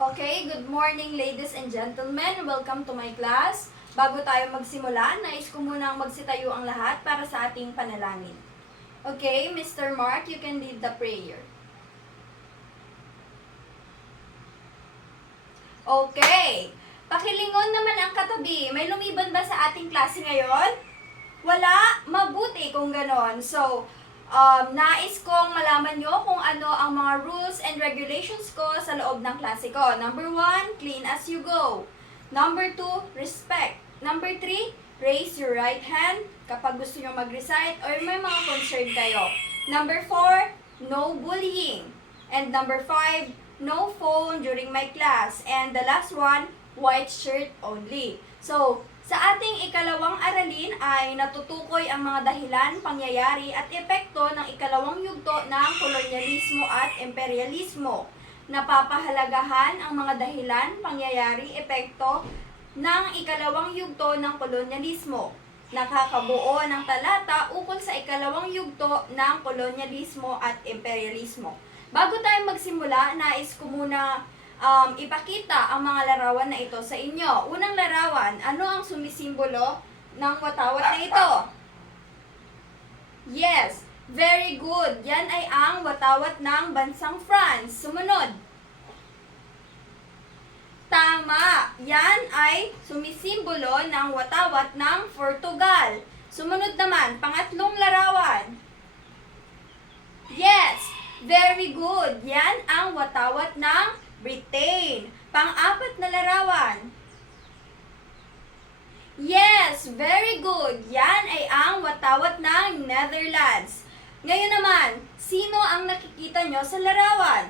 Okay, good morning ladies and gentlemen. Welcome to my class. Bago tayo magsimula, nais ko munang magsitayo ang lahat para sa ating panalangin. Okay, Mr. Mark, you can lead the prayer. Okay, pakilingon naman ang katabi. May lumiban ba sa ating klase ngayon? Wala? Mabuti kung ganon. So, nais kong malaman nyo kung ano ang mga rules and regulations ko sa loob ng klase ko. Number 1, clean as you go. Number 2, respect. Number 3, raise your right hand kapag gusto nyo mag-recite or may mga concern kayo. Number 4, no bullying. And number 5, no phone during my class. And the last one, white shirt only. So, sa ating ikalawang aralin ay natutukoy ang mga dahilan, pangyayari at epekto ng ikalawang yugto ng kolonyalismo at imperialismo. Napapahalagahan ang mga dahilan, pangyayari, epekto ng ikalawang yugto ng kolonyalismo. Nakakabuo ng talata ukol sa ikalawang yugto ng kolonyalismo at imperialismo. Bago tayo magsimula, nais ko muna ipakita ang mga larawan na ito sa inyo. Unang larawan, ano ang sumisimbolo ng watawat na ito? Yes, very good. Yan ay ang watawat ng bansang France. Sumunod. Tama. Yan ay sumisimbolo ng watawat ng Portugal. Sumunod naman, pangatlong larawan. Yes, very good. Yan ang watawat ng Britain. Pang-apat na larawan. Yes, very good. Yan ay ang watawat ng Netherlands. Ngayon naman, sino ang nakikita nyo sa larawan?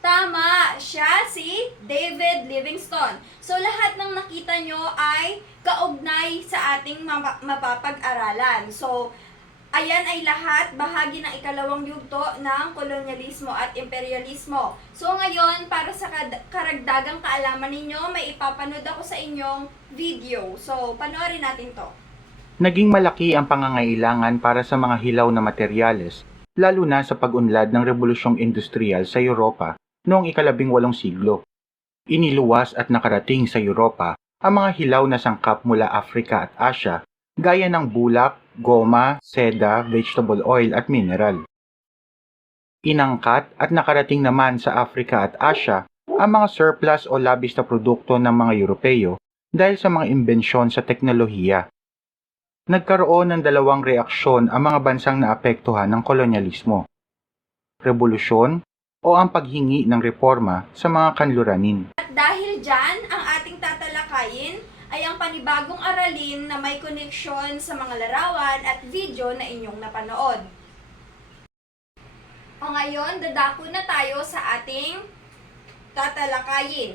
Tama, siya si David Livingstone. So lahat ng nakita nyo ay kaugnay sa ating mapapag-aralan. So, ayan ay lahat bahagi ng ikalawang yugto ng kolonyalismo at imperialismo. So ngayon, para sa karagdagang kaalaman ninyo, may ipapanood ako sa inyong video. So, panoorin natin to. Naging malaki ang pangangailangan para sa mga hilaw na materyales, lalo na sa pag-unlad ng rebolusyong industrial sa Europa noong ika-18 siglo. Iniluwas at nakarating sa Europa ang mga hilaw na sangkap mula Africa at Asia, gaya ng bulak, goma, seda, vegetable oil at mineral. Inangkat at nakarating naman sa Africa at Asia ang mga surplus o labis na produkto ng mga Europeo dahil sa mga imbensyon sa teknolohiya. Nagkaroon ng dalawang reaksyon ang mga bansang naapektuhan ng kolonyalismo: revolusyon o ang paghingi ng reforma sa mga kanluranin. At dahil dyan, ang ating tatalakayin ay ang panibagong aralin na may koneksyon sa mga larawan at video na inyong napanood. O ngayon, dadako na tayo sa ating tatalakayin.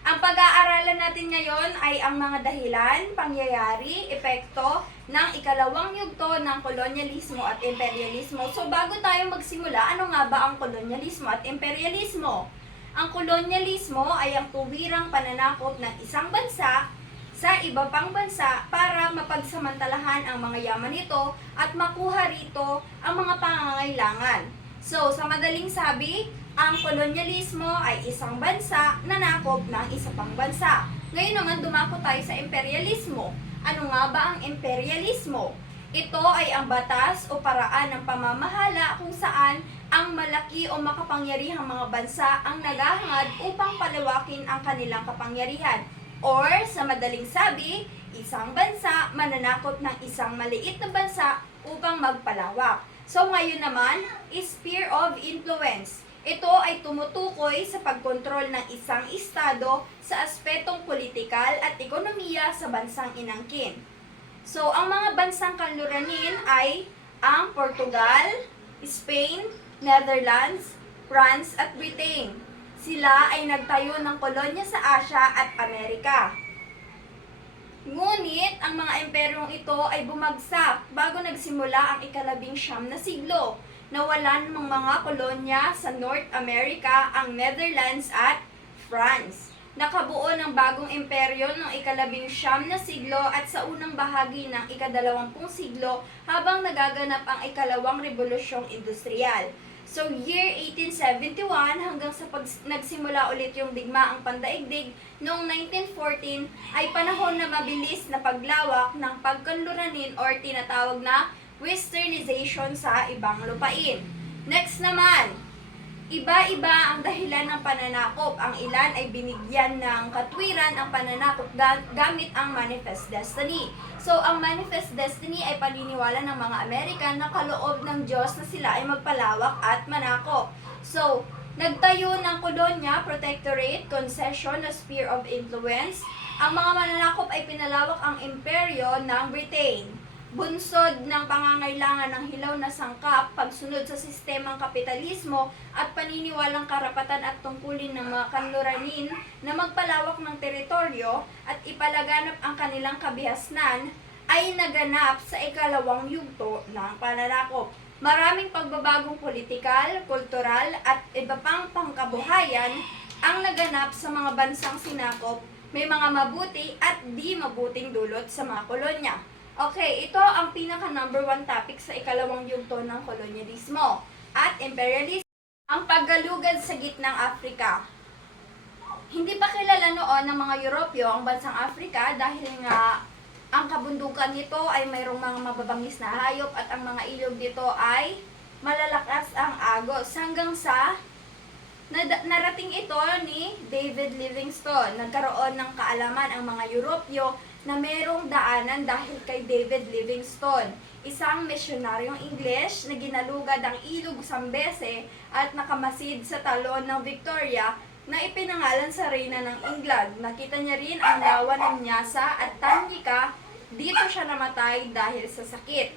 Ang pag-aaralan natin ngayon ay ang mga dahilan, pangyayari, epekto ng ikalawang yugto ng kolonyalismo at imperialismo. So bago tayo magsimula, ano nga ba ang kolonyalismo at imperialismo? Ang kolonyalismo ay ang tuwirang pananakop ng isang bansa sa iba pang bansa para mapagsamantalahan ang mga yaman nito at makuha rito ang mga pangangailangan. So, sa madaling sabi, ang kolonyalismo ay isang bansa na nakop ng isa pang bansa. Ngayon naman dumako tayo sa imperialismo. Ano nga ba ang imperialismo? Ito ay ang batas o paraan ng pamamahala kung saan ang malaki o makapangyarihang mga bansa ang naghahangad upang palawakin ang kanilang kapangyarihan. Or, sa madaling sabi, isang bansa mananakop ng isang maliit na bansa upang magpalawak. So ngayon naman, sphere of influence. Ito ay tumutukoy sa pagkontrol ng isang estado sa aspetong politikal at ekonomiya sa bansang inangkin. So, ang mga bansang kanluranin ay ang Portugal, Spain, Netherlands, France at Britain. Sila ay nagtayo ng kolonya sa Asia at Amerika. Ngunit, ang mga imperyong ito ay bumagsak bago nagsimula ang ika-19 na siglo. Nawalan ng mga kolonya sa North America ang Netherlands at France. Nakabuo ng bagong imperyo noong ika-19 na siglo at sa unang bahagi ng ika-20 siglo habang nagaganap ang ikalawang rebolusyong industrial. So, year 1871 hanggang sa nagsimula ulit yung digmaang pandaigdig noong 1914 ay panahon na mabilis na paglawak ng pagkanluranin or tinatawag na westernization sa ibang lupain. Next naman, iba-iba ang dahilan ng pananakop. Ang ilan ay binigyan ng katwiran ang pananakop gamit ang Manifest Destiny. So, ang Manifest Destiny ay paniniwala ng mga American na kaloob ng Diyos na sila ay magpalawak at manakop. So, nagtayo ng kolonya, protectorate, concession na sphere of influence. Ang mga mananakop ay pinalawak ang imperyo ng Britain. Bunsod ng pangangailangan ng hilaw na sangkap, pagsunod sa sistemang kapitalismo at paniniwalang karapatan at tungkulin ng mga kanluranin na magpalawak ng teritoryo at ipalaganap ang kanilang kabihasnan ay naganap sa ikalawang yugto ng pananakop. Maraming pagbabagong politikal, kultural at iba pang pangkabuhayan ang naganap sa mga bansang sinakop, may mga mabuti at di mabuting dulot sa mga kolonya. Okay, ito ang pinaka number 1 topic sa ikalawang yugto ng kolonyalismo at imperialismo. Ang paggalugad sa gitnang Afrika. Hindi pa kilala noon ng mga Europyo ang bansang Afrika dahil nga ang kabundukan nito ay mayroong mga mababangis na hayop at ang mga ilog dito ay malalakas ang agos hanggang sa narating ito ni David Livingstone. Nagkaroon ng kaalaman ang mga Europyo na mayroong daanan dahil kay David Livingstone, isang misyonaryong English na ginalugad ang ilog Zambeze at nakamasid sa talon ng Victoria na ipinangalan sa reyna ng England. Nakita niya rin ang lawa ng Nyasa at Tanganyika, dito siya namatay dahil sa sakit.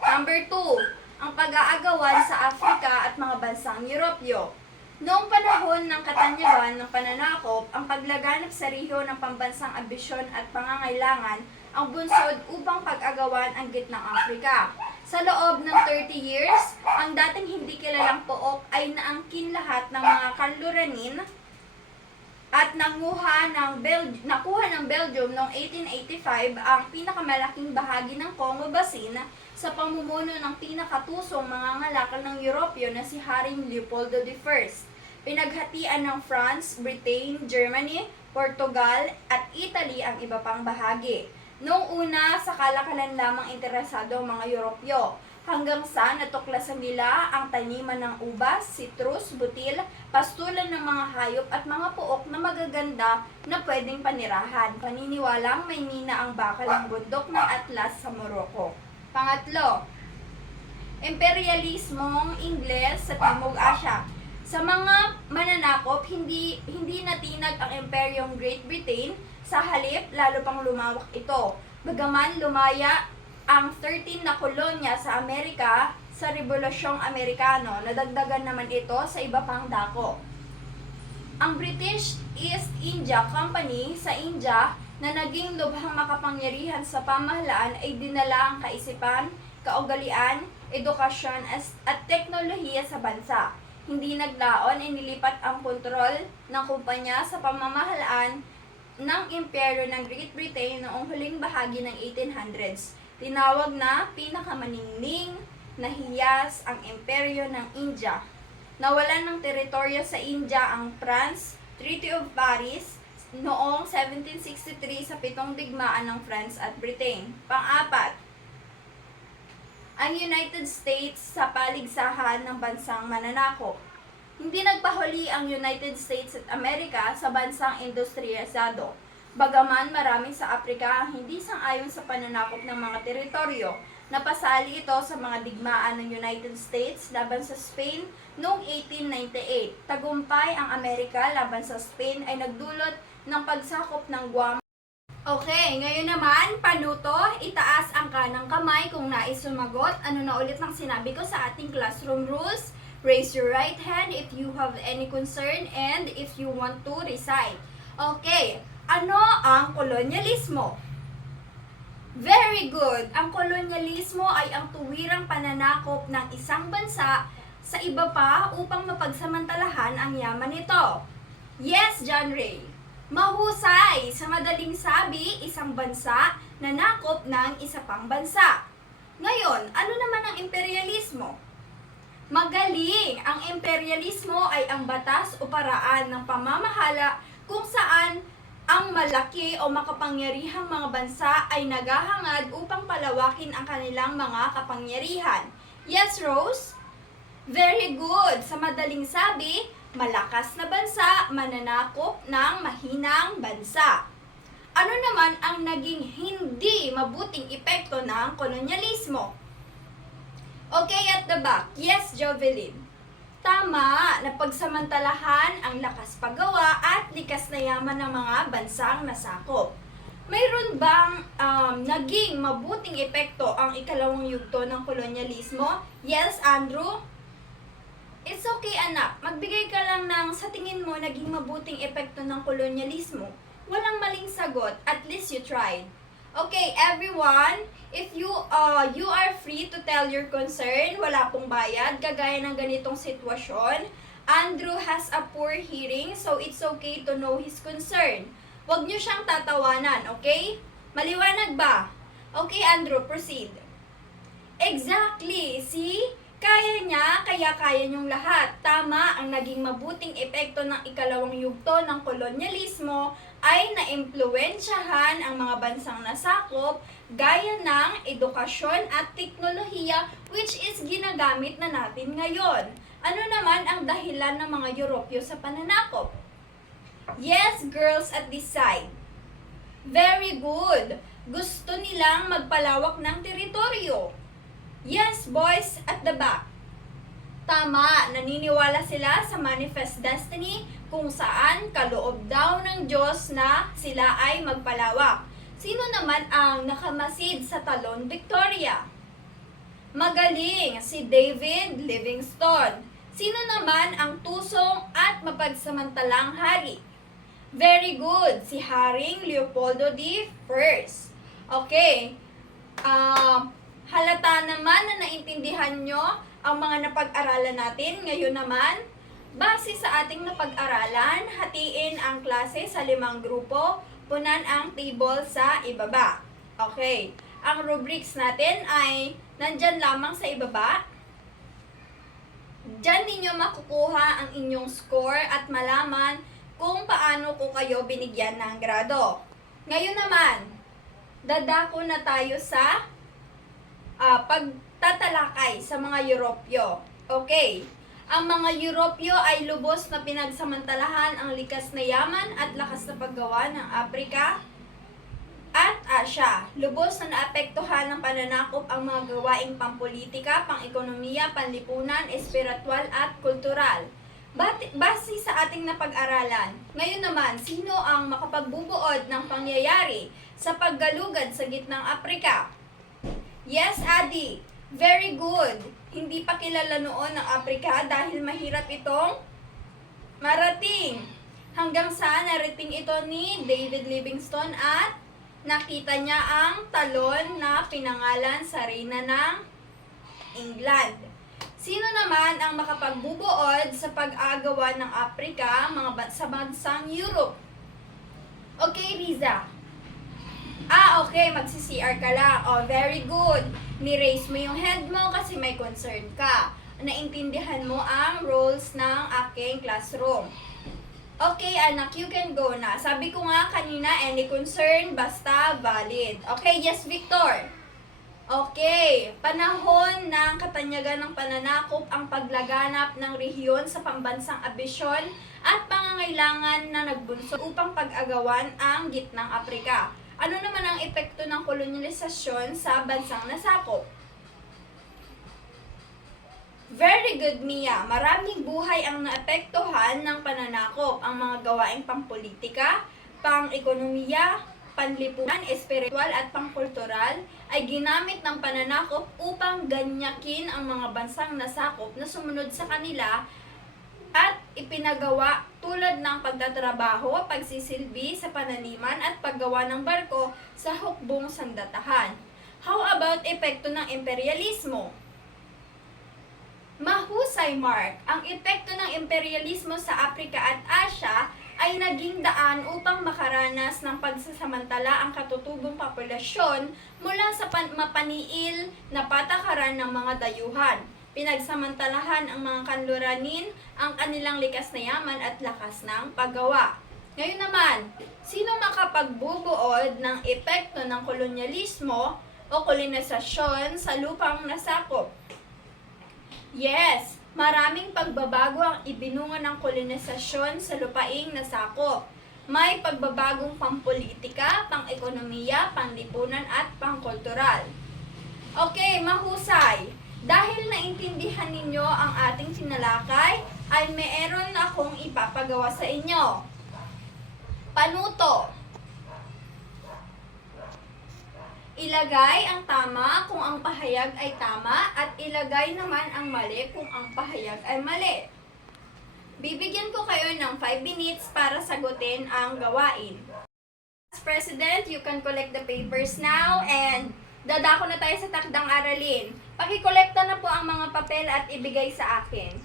Number 2, ang pag-aagawan sa Afrika at mga bansang Europyo. Noong panahon ng katanyagan ng pananakop, ang paglaganap sa riho ng pambansang ambisyon at pangangailangan ang bunsod upang pag-agawan ang gitnang Afrika. Sa loob ng 30 years, ang dating hindi kilalang pook ay naangkin lahat ng mga kanluranin at nakuha ng Belgium noong 1885 ang pinakamalaking bahagi ng Congo Basin sa pamumuno ng pinakatusong mga ngalakal ng Europyo na si Haring Leopoldo I. Pinaghatian ng France, Britain, Germany, Portugal at Italy ang iba pang bahagi. Noong una, sa kalakalan lamang interesado ang mga Europyo, hanggang sa natuklasan nila ang taniman ng ubas, citrus, butil, pastulan ng mga hayop at mga puok na magaganda na pwedeng panirahan. Paniniwalang may mina ang bakal ng bundok ng Atlas sa Morocco. Pangatlo, imperialismong Ingles sa Timog Asya. Sa mga mananakop, hindi natinag ang imperyong Great Britain, sa halip lalo pang lumawak ito. Bagaman lumaya ang 13 na kolonya sa Amerika sa Rebolusyong Amerikano, nadagdagan naman ito sa iba pang dako. Ang British East India Company sa India na naging lubhang makapangyarihan sa pamahalaan ay dinala ang kaisipan, kaugalian, edukasyon at teknolohiya sa bansa. Hindi naglaon, inilipat ang kontrol ng kumpanya sa pamamahalaan ng imperyo ng Great Britain noong huling bahagi ng 1800s. Tinawag na pinakamaningning na hiyas ang imperyo ng India. Nawalan ng teritoryo sa India ang France, Treaty of Paris, noong 1763 sa 7 digmaan ng France at Britain. Pang-apat, ang United States sa paligsahan ng bansang mananakop. Hindi nagpahuli ang United States at Amerika sa bansang industrialisado. Bagaman marami sa Afrika ang hindi sang-ayon sa pananakop ng mga teritoryo, napasali ito sa mga digmaan ng United States laban sa Spain noong 1898. Tagumpay ang Amerika laban sa Spain ay nagdulot ng pagsakop ng Guam. Okay, ngayon naman, panuto, itaas ang kanang kamay kung nais sumagot. Ano na ulit ng sinabi ko sa ating classroom rules? Raise your right hand if you have any concern and if you want to recite. Okay, ano ang kolonyalismo? Very good! Ang kolonyalismo ay ang tuwirang pananakop ng isang bansa sa iba pa upang mapagsamantalahan ang yaman nito. Yes, John Ray! Mahusay! Sa madaling sabi, isang bansa na nakop ng isa pang bansa. Ngayon, ano naman ang imperialismo? Magaling! Ang imperialismo ay ang batas o paraan ng pamamahala kung saan ang malaki o makapangyarihang mga bansa ay naghahangad upang palawakin ang kanilang mga kapangyarihan. Yes, Rose? Very good! Sa madaling sabi, malakas na bansa mananakop ng mahinang bansa. Ano naman ang naging hindi mabuting epekto ng kolonyalismo? Okay, at the back. Yes, Jovelyn. Tama, napagsamantalahan ang lakas paggawa at likas na yaman ng mga bansang nasakop. Mayroon bang naging mabuting epekto ang ikalawang yugto ng kolonyalismo? Yes, Andrew? It's okay, anak. Magbigay ka lang ng sa tingin mo naging mabuting epekto ng kolonyalismo. Walang maling sagot. At least you tried. Okay, everyone, if you are free to tell your concern, wala pong bayad, kagaya ng ganitong sitwasyon. Andrew has a poor hearing, so it's okay to know his concern. Huwag niyo siyang tatawanan, okay? Maliwanag ba? Okay, Andrew, proceed. Exactly, see? Kaya niya, kaya kaya niyong lahat. Tama, ang naging mabuting epekto ng ikalawang yugto ng kolonyalismo ay naimpluwensyahan ang mga bansang nasakop gaya ng edukasyon at teknolohiya which is ginagamit na natin ngayon. Ano naman ang dahilan ng mga Europyo sa pananakop? Yes, girls at this side. Very good. Gusto nilang magpalawak ng teritoryo. Yes, boys at the back. Tama, naniniwala sila sa manifest destiny kung saan kaloob daw ng Diyos na sila ay magpalawak. Sino naman ang nakamasid sa talon Victoria? Magaling, si David Livingstone. Sino naman ang tusong at mapagsamantalang hari? Very good, si Haring Leopoldo I. Okay, halata naman na naintindihan nyo ang mga napag-aralan natin. Ngayon naman, base sa ating napag-aralan, hatiin ang klase sa 5 grupo, punan ang table sa ibaba. Okay, ang rubrics natin ay nandyan lamang sa ibaba. Diyan ninyo makukuha ang inyong score at malaman kung paano ko kayo binigyan ng grado. Ngayon naman, dadako na tayo sa pagtatalakay sa mga Europyo. Okay, ang mga Europyo ay lubos na pinagsamantalahan ang likas na yaman at lakas na paggawa ng Afrika at Asya. Lubos na naapektuhan ng pananakop ang mga gawaing pampolitika, pang-ekonomiya, panlipunan, espiritual at kultural. Base sa ating napag-aralan, ngayon naman, sino ang makapagbubuod ng pangyayari sa paggalugad sa gitnang Afrika? Yes, Adi. Very good. Hindi pa kilala noon ang Afrika dahil mahirap itong marating. Hanggang sa narating ito ni David Livingstone at nakita niya ang talon na pinangalan sa reyna ng England. Sino naman ang makapagbubuod sa pag-agawan ng Afrika sa bansang Europe? Okay, Riza. Okay, magsi-CR ka lang. Oh, very good. Ni-raise mo yung head mo kasi may concern ka. Naintindihan mo ang roles ng aking classroom. Okay, anak, you can go na. Sabi ko nga kanina, any concern, basta valid. Okay, yes, Victor. Okay, panahon ng katanyagan ng pananakop ang paglaganap ng rehiyon sa pambansang ambisyon at pangangailangan na nagbunso upang pag-agawan ang gitnang Afrika. Ano naman ang epekto ng kolonyalisasyon sa bansang nasakop? Very good, Mia. Maraming buhay ang naapektuhan ng pananakop. Ang mga gawaing pampolitika, pang-ekonomiya, panlipunan, espiritual at pangkultural ay ginamit ng pananakop upang ganyakin ang mga bansang nasakop na sumunod sa kanila at ipinagawa tulad ng pagtatrabaho, pagsisilbi sa pananiman at paggawa ng barko sa hukbong sandatahan. How about epekto ng imperialismo? Mahusay, Mark. Ang epekto ng imperialismo sa Afrika at Asya ay naging daan upang makaranas ng pagsasamantala ang katutubong populasyon mula sa mapaniil na patakaran ng mga dayuhan. Pinagsamantalahan ang mga kanluranin ang kanilang likas na yaman at lakas ng paggawa. Ngayon naman, sino makapagbubuod ng epekto ng kolonyalismo o kolonisasyon sa lupang nasakop? Yes, maraming pagbabago ang ibinunga ng kolonisasyon sa lupaing nasakop. May pagbabagong pampolitika, pang-ekonomiya, panglipunan at pangkultural. Okay, mahusay. Dahil naintindihan ninyo ang ating sinalakay, ay meron akong ipapagawa sa inyo. Panuto. Ilagay ang tama kung ang pahayag ay tama at ilagay naman ang mali kung ang pahayag ay mali. Bibigyan ko kayo ng 5 minutes para sagutin ang gawain. As President, you can collect the papers now and dadako na tayo sa takdang aralin. Pakikolekta na po ang mga papel at ibigay sa akin.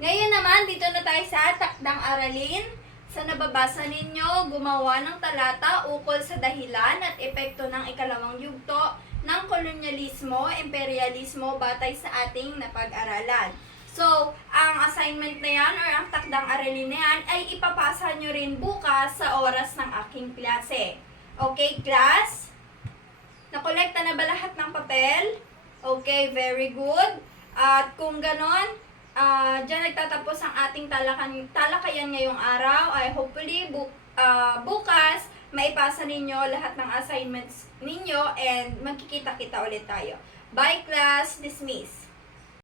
Ngayon naman, dito na tayo sa takdang aralin. Sa nababasa ninyo, gumawa ng talata ukol sa dahilan at epekto ng ikalawang yugto ng kolonyalismo, imperialismo batay sa ating napag-aralan. So, ang assignment na yan or ang takdang aralin na yan ay ipapasa nyo rin bukas sa oras ng aking klase. Okay, class? Nakolekta na ba lahat ng papel? Okay, very good. At kung ganon, dyan nagtatapos ang ating talakayan ngayong araw. Ay hopefully bukas maipasa ninyo lahat ng assignments ninyo and magkikita-kita ulit tayo. Bye class, dismiss.